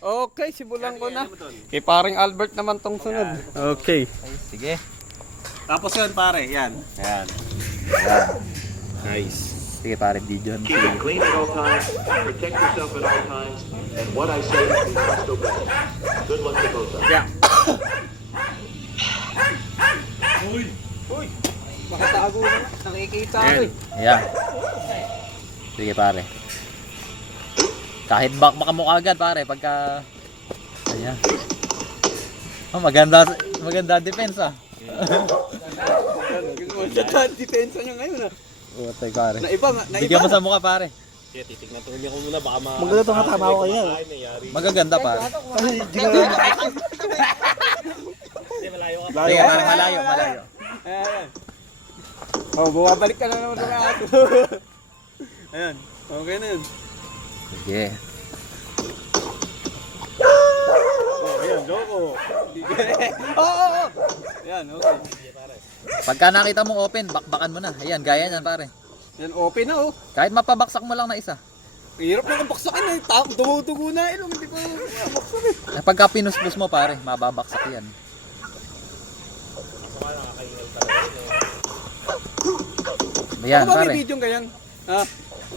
Okay, simulan ko na. Kay paring Albert naman tong sunod. Okay. Sige. Tapos yun pare, yan. Ayan. Ayan. Nice. Sige pare, video. Keep it clean at all times, protect yourself at all times, and what I say, you must obey. Good luck to both of you. Yeah. Uy! Makatago na. Nakikita ako eh. Ayan. Sige pare. Kahit bakbakan mo kagad pare pagka... Ayan. Oh, maganda defense ah. Maganda depensa niya ngayon ah. Utay pare. Naiba nga, naiba. Bigyan mo sa mukha pare. Kaya titignan to niya ko muna, baka Maganda itong katama ko kanya. Magaganda pare. Kasi di ka Hindi, malayo ka. Sige pare, malayo. Ayan. Oh, bumabalik ka na naman sa ato. Ayan. Okay na yun. Sige. Oh, ayan, loko. Oo. Ayan, okay. Pagka nakita mong open, bakbakan mo na. Ayan, gaya niyan pare. Yan, open na oh. Kahit mapabaksak mo lang na isa. Hirap na kang baksakin eh. Dumudugo na ilong, hindi pa baksak eh. Pagka pinuspos mo pare, mababaksak yan. Ayan Ano ba pare. may video ganyan? Ha?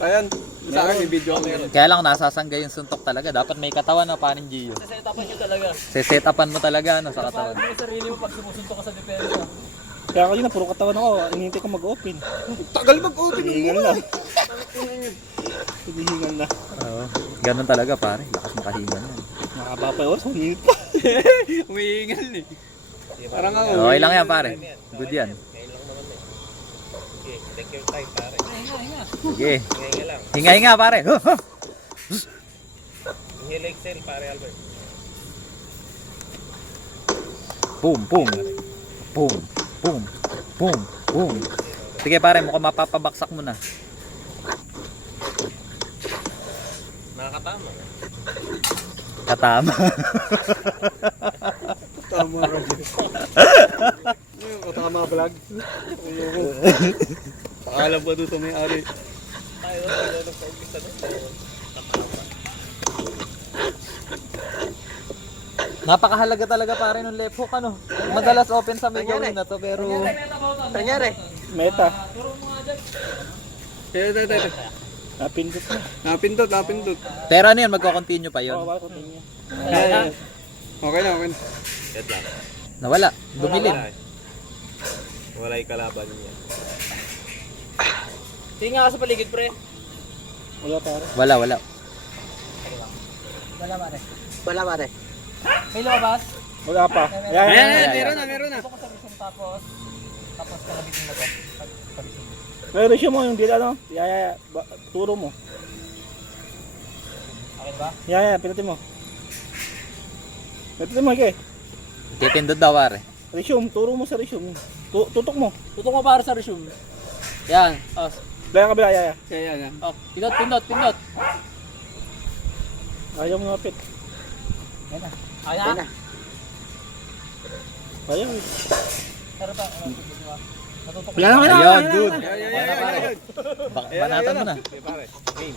Ayan. Sa akin may video ako meron. Kaya lang nasasangga yung suntok talaga. Dapat may katawan na paning Gio. Sesetapan nyo talaga. Sesetapan mo talaga ano, sa katawan. Yung sarili mo pag sumusuntok ka sa depensa. Kaya kanina puro katawan ako, inihintay ko mag-open. Tagal mag-open ng Hinihingal na. Hinihingal na. Oo. Ganun talaga pare. Lakas makahinga yan. Nakaba pa yun, sumingit pa. Umihingal eh. Parang ako. Okay lang yan pare. Good yan. Ngayon lang naman eh. Okay, take your time pare. Sige. Ngayon lang. Hinga-hinga pare. Inhale exhale pare Albert. Boom, boom. Boom, boom, boom, boom. Sige pare, mukhang mapapabaksak mo na. Nakakatama. Katama. Tama Roger. Yung tama vlog. Paalam ba doon sa may-ari? Tayo na nagpa-umpisa na. Napakahalaga talaga pare nung left hook ano. Madalas open sa may gawin na to pero Tanyari. Meta. Ito. Napindot na. Napindot. pero ano yun, magko-continue pa Oo, yun. baka continue. Ayan. Okay na. Dead lang. Nawala, dumilin. Wala yung kalaban niya. Tingnan ka sa paligid pre. Wala pare. Wala. Wala pare. May lumabas? Wala pa. Ayan, meron na. Tapos kalabitin mo to. May ratio mo yung dila no? Yaya, turo mo. Okay ba? Yaya, pinutin mo. Pinutin mo kay. Titindod daw pare. Resume, turo mo sa resume. Tutok mo. Tutok mo para sa resume. Yan. Oh, Daya kabila, yaya. Kaya yan. oh. Pindot. Ayaw mo mapit. Ayan na. Ayaw. Ayun, good. Ayan. Banatan mo na. Okay pare. Game.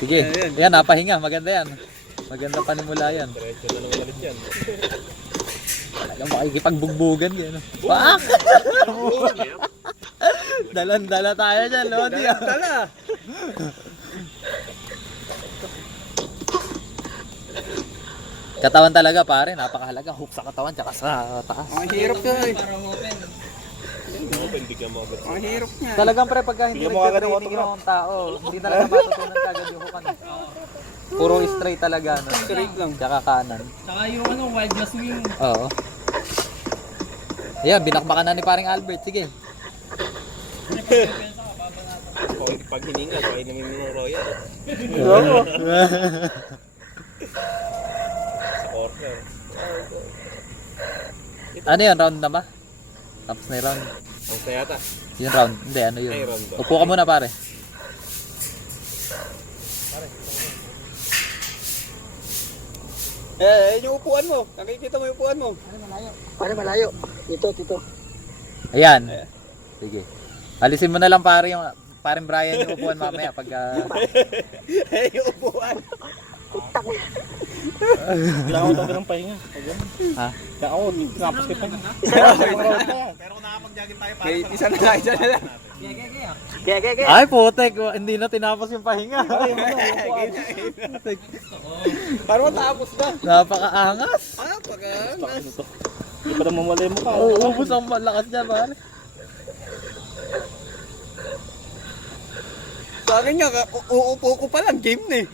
Sige. Yan, napahinga. Maganda yan. Maganda panimula yan. Diretso na naman ulit yan. Talagang makikipagbugbugan yan. Pak! Dalan-dala tayo dyan, Lodi. Tala. Katawan talaga pare, napakahalaga. Hook sa katawan, tsaka sa taas. Ang hirap niya eh. Open, bigyan mo agad. Ang hirap niya. Talagang pre, pagka hindi Bigyan mo agad ng nagtitraining autograph. yung tao, hindi talaga matutunan kagad yung hookan. Puro straight talaga, no? Straight lang. Tsaka kanan. Saka yung wild na swing. Oo. Ayan, binakbakan na ni paring Albert. Sige. Pag hininga, kain namin ng royal. Oo. Sa corner. Ano yun, round na ba? Tapos na yung round. Ang sayata. Yung round. Hindi, ano yun? Ay, round ba? Upo ka muna pare. Yung upuan mo. Nakikita mo yung upuan mo. Pare malayo. Tito. Ayan. Sige. Alisin mo na lang pare yung paring Brian yung upuan mamaya pag Yung upuan. Kailangan ko talaga ng pahinga. Ha? Kaya ako, tinapos ko yung pahinga. Pero kung nakapag-jogging tayo Okay, isa na lang, isa na lang. Ay, putek. Hindi na tinapos yung pahinga. Para matapos na. Napakaangas. Pagkakas. Hindi pa naman wala yung mukha. Uubos ang malakas niya, pare. Sa akin nga, uupo ko pa lang, game na eh.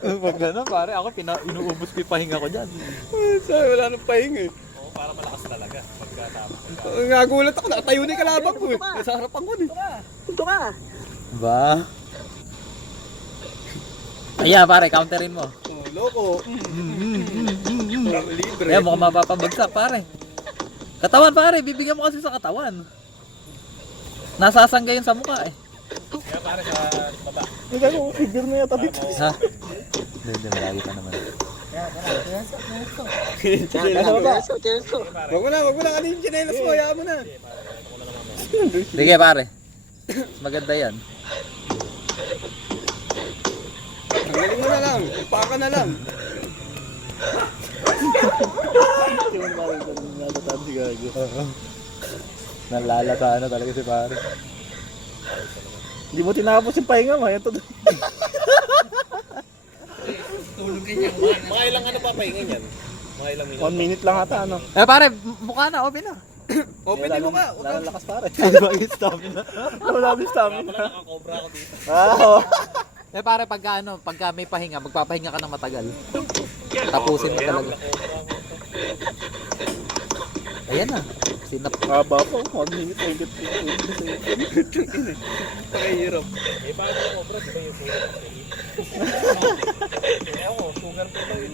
Pag gano'n, pare, ako inuubos ko yung pahinga ko dyan. Sabi, wala nang pahinga eh. Oo, para malakas talaga. Pagkatapos. Nagulat ako, nakatayo na yung kalabang ko eh. Nasa harapan ko eh. Ba? Ayan, pare, counterin mo. Oh, loko. Libre. Ayan, mukhang mapapabagsak, pare. Katawan, pare, bibigyan mo kasi sa katawan. Nasasangga yun sa mukha eh. Kaya pare sa baba. Hindi ko, figure na yata dito. Ha? Hindi, malagi pa naman. Nasa baba. Wag mo na, kanina yung chinelas mo, hayaan mo na. Sige, pare. Maganda yan. Tanggalin mo na lang, paka na lang. Hindi mo naman rin natataan si Gago. Nalalata na talaga si pare. Hindi mo tinapos yung pahinga mo. Ito. Mga ilang ano pa pahinga niyan? Mga ilang minuto. 1 minute lang ata, ano? Eh, pare, mukha na, open na. Open din mo ka. Lalakas pare. Ano ba yung stamina? Wala din stamina. Wala nakakobra ako dito. Oo. Eh, pare, pagka may pahinga, magpapahinga ka ng matagal. Tapusin mo talaga. Ayan na. Sinap. Haba po. 1 minute, 20 Pakihirap. Eh, paano yung cobra? Diba yung sugar? Eh, ako, sugar ko ba yun?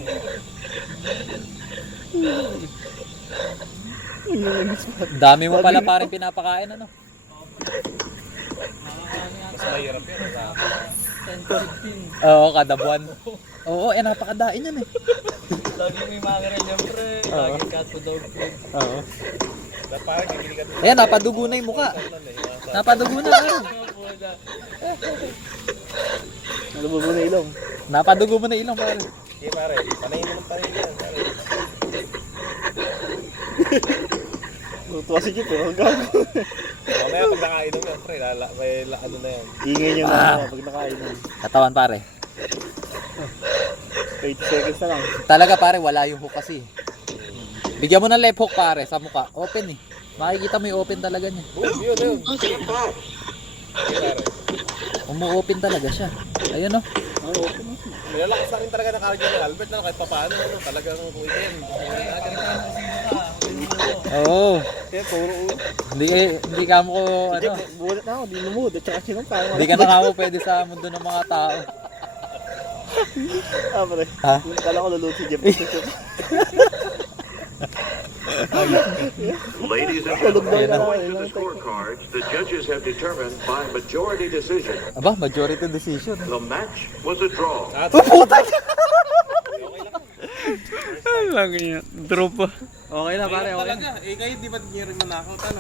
Dami mo pala parang pinapakain, ano? Mas mahirap yun. 10-15. Oo, kada buwan. Oo, napakadain yan eh. Lagi may mga ganun yan, pre. Lagi cat to dog food. Oo. Dapat parang bibili ka Ayan, napadugo na yung mukha. Napadugo na. Ano? Nalububo na ilong. Napadugo mo na ilong, pare. Sige pare, panayin naman tayo yan. Pare. Tutuwa si Jeep, ang gago. Mamaya pag nakainom yan, pre, may ano na yan. Ingay niya na pag nakainom. Katawan, pare. 30 seconds na lang. Talaga, pare, wala yung hook kasi. Bigyan mo ng left hook, pare, sa mukha. Open eh. Makikita mo yung open talaga niya. Yun. Sige pare. Umu-open talaga siya. Ayun o. Nilalakas na rin talaga ng cardio ni Albert na kahit papaano. Talagang weekend. Oo. Eh, puro ulo. Hindi ka mo ano. Jeep, bulat na ako. Di lumud. At saka sinong kaya Hindi ka na nga mo pwede sa mundo ng mga tao. Pre. Ha? Kala ko lulot si Jeep. Ladies and gentlemen, according to the scorecards, the judges have determined by majority decision Aba, majority decision. the match was a draw. Lagi niya, drop pa. Okay na, pare. Okay na. Talaga, eh kayo di ba niyo rin manakaw talo?